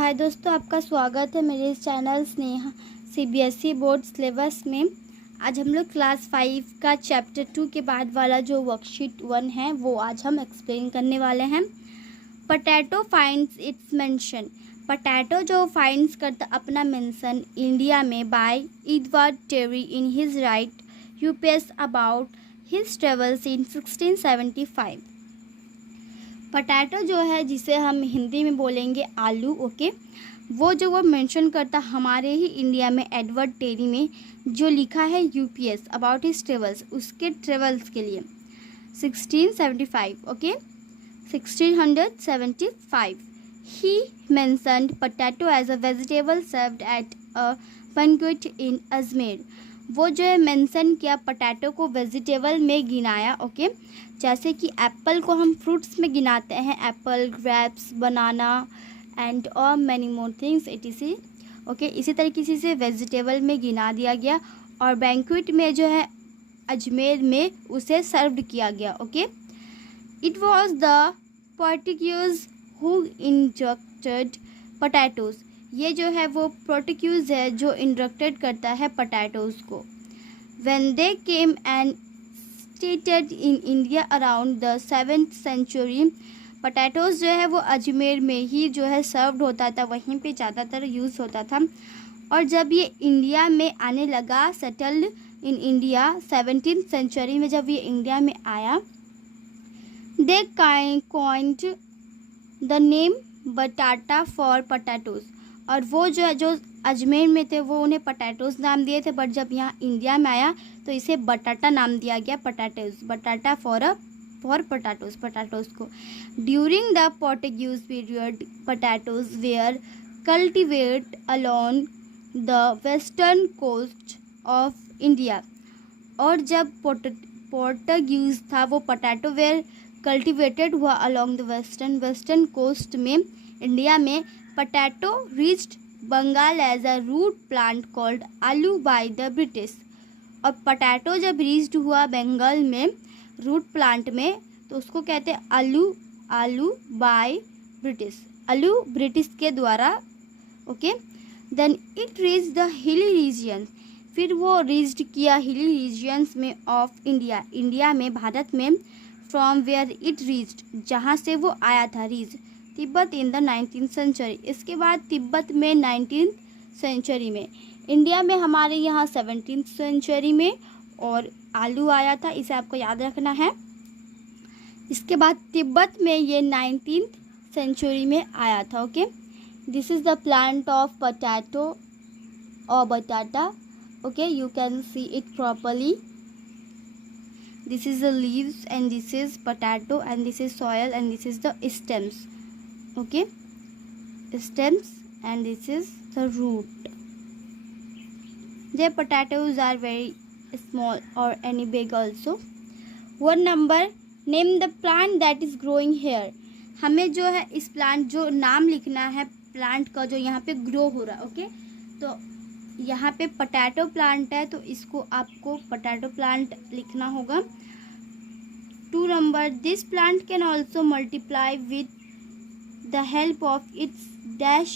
हाय दोस्तों, आपका स्वागत है मेरे इस channel Sneha CBSE board syllabus में। आज हम लोग क्लास 5 का चैप्टर 2 के बाद वाला जो वर्कशीट 1 है वो आज हम एक्सप्लेन करने वाले हैं। Potato finds its mention. Potato जो फाइंड्स करता अपना मेंशन इंडिया में by Edward Terry in his write ups about his travels in 1675। Potato जो है जिसे हम हिंदी में बोलेंगे आलू, ओके, वो मेंशन करता हमारे ही इंडिया में एडवर्ड टेरी ने जो लिखा है यूपीएस अबाउट हिज ट्रेवल्स, उसके ट्रेवल्स के लिए 1675, ओके, 1675 ही mentioned potato as a vegetable served at a banquet in Ajmer. वो जो है मेंशन किया पोटैटो को वेजिटेबल में गिनाया, ओके, जैसे कि एप्पल को हम फ्रूट्स में गिनाते हैं, एप्पल, ग्रेप्स, बनाना एंड और many more things etc, okay, इसी तरीके से वेजिटेबल में गिना दिया गया और बैंक्वेट में जो है अजमेर में उसे सर्व्ड किया गया, okay. It was the Portuguese who injected potatoes. ये जो है वो पोर्टुगीज है जो इंडक्टेड करता है पोटैटोज को। When they came and stated in India around the 7th century, potatoes जो है वो अजमेर में ही जो है सर्व्ड होता था, वहीं पे ज़्यादातर यूज़ होता था। और जब ये इंडिया में आने लगा, settled in India 17th century में जब ये इंडिया में आया, दे कॉइन्ड द नेम बटाटा फॉर पोटैटोज। और वो जो है जो अजमेर में थे वो उन्हें पोटैटोज नाम दिए थे, बट जब यहाँ इंडिया में आया तो इसे बटाटा नाम दिया गया, पोटैटोज, बटाटा फॉर पोटैटोज को। During the Portuguese period potatoes were cultivate along the western coast of India. और जब पोर्टुगीज था वो पोटैटो वेयर कल्टिवेटेड हुआ अलॉन्ग द वेस्टर्न कोस्ट में, इंडिया में। Potato reached Bengal as a root plant called aloo by the British. और potato जब reached हुआ बंगाल में रूट प्लांट में तो उसको कहते हैं आलू बाय ब्रिटिश, आलू ब्रिटिश के द्वारा, okay. Then it reached the hilly regions. फिर वो रीच्ड किया हिली रीजियंस में ऑफ इंडिया में, भारत में। फ्रॉम वेयर इट रीच्ड, जहाँ से वो आया था, reach Tibet in the 19th century। इसके बाद तिब्बत में 19th century में, इंडिया में हमारे यहाँ 17th century में और आलू आया था, इसे आपको याद रखना है। इसके बाद तिब्बत में ये 19th century में आया था, okay. This is the plant of potato और बटाटा, okay, you can see it properly. This is the leaves and this is potato and this is soil and this is the stems, okay, stems, and this is the root. The potatoes are very small or any big also. 1 number, name the plant that is growing here. हमें जो है इस plant जो नाम लिखना है plant का जो यहाँ पे ग्रो हो रहा है, ओके। तो यहाँ पे पोटैटो प्लांट है तो इसको आपको पोटैटो प्लांट लिखना होगा। 2 number, this plant can also multiply with the help of its dash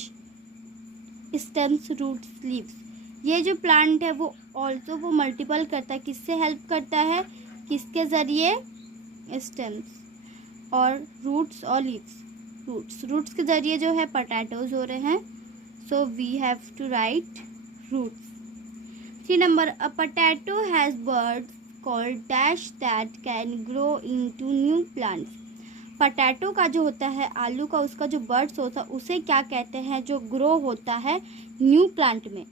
stems, roots, leaves. ये जो प्लांट है वो ऑल्सो वो मल्टीपल करता है, किससे हेल्प करता है, किसके ज़रिए, स्टेम्स और रूट्स और लीव्स। रूट्स के ज़रिए जो है पोटैटोज हो रहे हैं, so we have to write roots. 3 number, a potato has birds called dash that can grow into new plants. Potato का जो होता है आलू का, उसका जो बर्ड्स होता है उसे क्या कहते हैं, जो ग्रो होता है न्यू प्लांट में।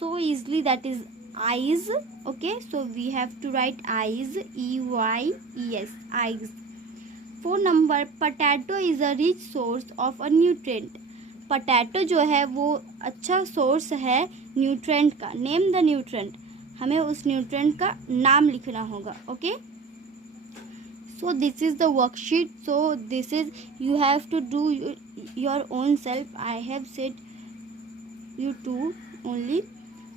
So easily that is eyes, okay, so we have to write eyes, EYES, eyes. 4 number, potato is a rich source of a nutrient. Potato जो है वो अच्छा सोर्स है न्यूट्रिएंट का। नेम द न्यूट्रिएंट, हमें उस nutrient का नाम लिखना होगा, okay. So this is the worksheet, so this is you have to do your own self, I have said you to only.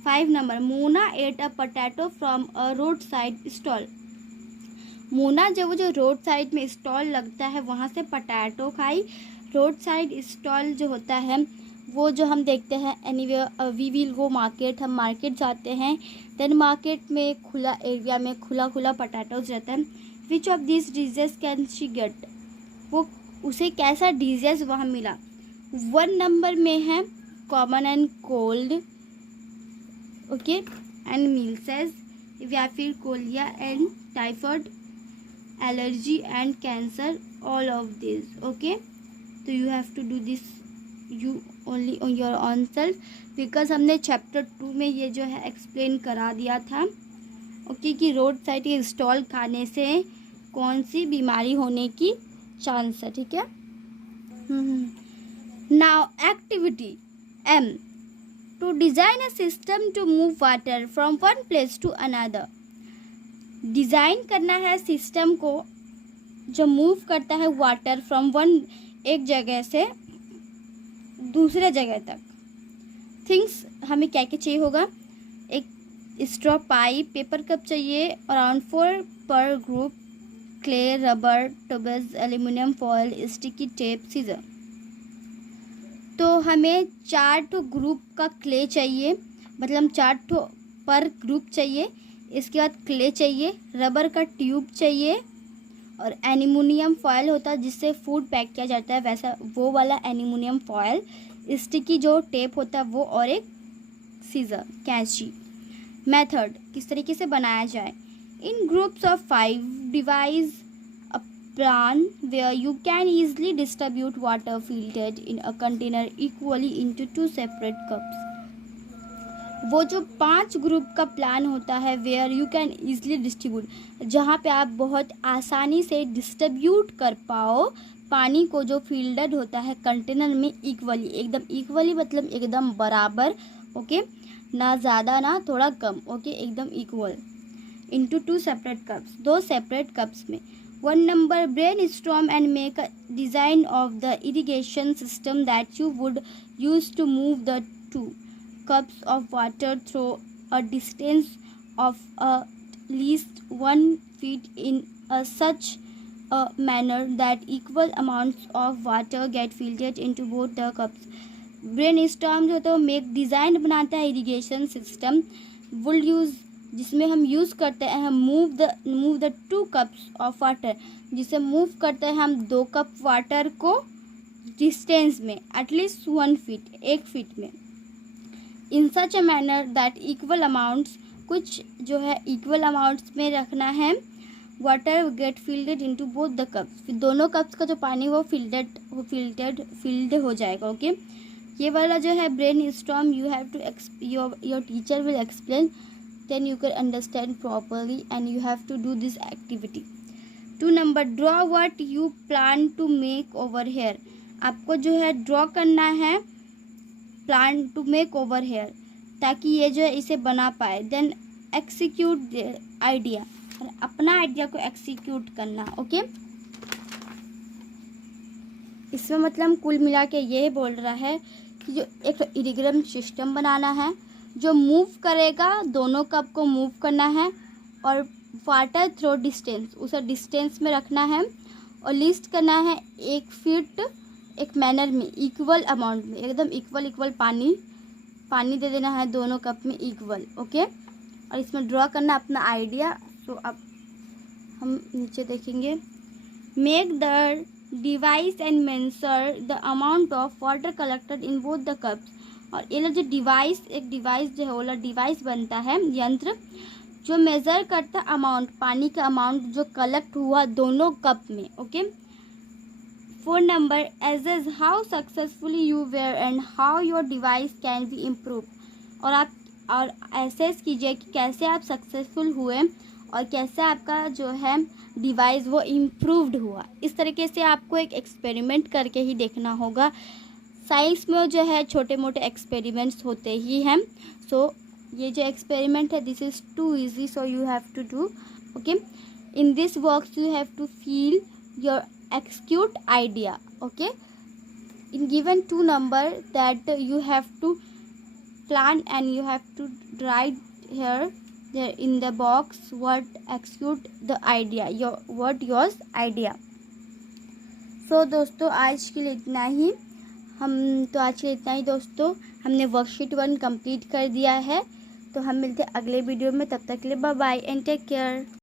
5 number, Mona ate a potato from a road side stall. Mona जब जो road side में stall लगता है वहाँ से potato खाई। Road side stall जो होता है वो जो हम देखते हैं anywhere we will go market, हम मार्केट जाते हैं। देन मार्केट में खुला एरिया में खुला पटाटोज रहता है। Which of this dishes can she get, वो उसे कैसा डिशेस वहाँ मिला। 1 नंबर में है common and cold, okay, and measles, या फिर cholera and typhoid, allergy and cancer, all of this, okay. तो you have to do this you only on your own self, because हमने चैप्टर 2 में ये जो है एक्सप्लेन करा दिया था, ओके, कि रोड साइड के स्टॉल खाने से कौन सी बीमारी होने की चांस है, ठीक है। Now activity M, to design a system to move water from one place to another. Design करना है सिस्टम को जो मूव करता है वाटर फ्रॉम वन, एक जगह से दूसरे जगह तक। थिंग्स हमें क्या क्या चाहिए होगा, एक स्ट्रॉ पाइप, पेपर कप चाहिए, around 4 per group, clay, rubber, tubes, aluminium foil, sticky tape, scissor. तो हमें 4 ग्रुप का क्ले चाहिए, मतलब 4 पर ग्रुप चाहिए। इसके बाद क्ले चाहिए, रबर का ट्यूब चाहिए, और एल्यूमिनियम फॉयल होता है जिससे फूड पैक किया जाता है, वैसा वो वाला एल्यूमिनियम फॉयल, स्टिकी जो टेप होता है वो, और एक सीजर, कैंची। मेथड किस तरीके से बनाया जाए। In groups of 5 devise a plan where you can easily distribute water filtered in a container equally into 2 separate cups. वो जो 5 ग्रुप का प्लान होता है, where you can easily distribute, जहाँ पे आप बहुत आसानी से डिस्ट्रीब्यूट कर पाओ पानी को, जो फिल्टर्ड होता है कंटेनर में इक्वली, एकदम इक्वली मतलब एकदम बराबर, ओके, ना ज़्यादा ना थोड़ा कम, ओके, एकदम equal, into 2 separate cups, 2 separate cups में। 1 number, brain storm and make a design of the irrigation system that you would use to move the 2 cups of water through a distance of at least 1 feet in such a manner that equal amounts of water get filtered into both the cups. Brainstorm जो तो make design बनाता है irrigation system, would use, जिसमें हम use करते हैं move the 2 cups of water, जिसे move करते हैं हम 2 कप वाटर को डिस्टेंस में एटलीस्ट 1 फीट, 1 फीट में। In such a manner that equal amounts, कुछ जो है इक्वल अमाउंट्स में रखना है, water get filtered into both the cups, दोनों कप्स का जो पानी वो फिल्ड हो जाएगा, ओके। ये वाला जो है brain storm, you have to your teacher will explain, then you can understand properly and you have to do this activity. 2 number, draw what you plan to make over here. आपको जो है draw करना है plan to make over here, ताकि ये जो है इसे बना पाए। देन एक्सिक्यूट द आइडिया, और अपना आइडिया को एक्सिक्यूट करना, ओके। इसमें मतलब कुल मिला के ये बोल रहा है कि जो एक इरिगेशन सिस्टम बनाना है जो मूव करेगा, दोनों कप को मूव करना है, और वाटर थ्रो डिस्टेंस, उसे डिस्टेंस में रखना है, और लिस्ट करना है 1 फीट एक मैनर में, इक्वल अमाउंट में, एकदम इक्वल पानी दे देना है दोनों कप में इक्वल, ओके। और इसमें ड्रॉ करना अपना आइडिया। तो अब हम नीचे देखेंगे, make the device and measure the amount of water collected in both the cups. और ये जो डिवाइस, एक डिवाइस जो है वो डिवाइस बनता है, यंत्र जो मेज़र करता है अमाउंट, पानी का अमाउंट जो कलेक्ट हुआ दोनों कप में, okay. 4 number, assess how successfully you were and how your device can be improve. और एसेस कीजिए कि कैसे आप सक्सेसफुल हुए और कैसे आपका जो है डिवाइस वो इम्प्रूव्ड हुआ। इस तरीके से आपको एक एक्सपेरिमेंट करके ही देखना होगा। साइंस में जो है छोटे मोटे एक्सपेरिमेंट्स होते ही हैं। सो ये जो एक्सपेरिमेंट है, this is too easy, so you have to do, okay. In this works you have to feel your execute idea, okay. In given 2 number that you have to plan and you have to write here there in the box what execute the idea, what yours idea. So दोस्तों आज के लिए इतना ही। हम तो आज के लिए इतना ही दोस्तों, हमने वर्कशीट 1 कंप्लीट कर दिया है। तो हम मिलते हैं अगले वीडियो में, तब तक के लिए bye bye and take care.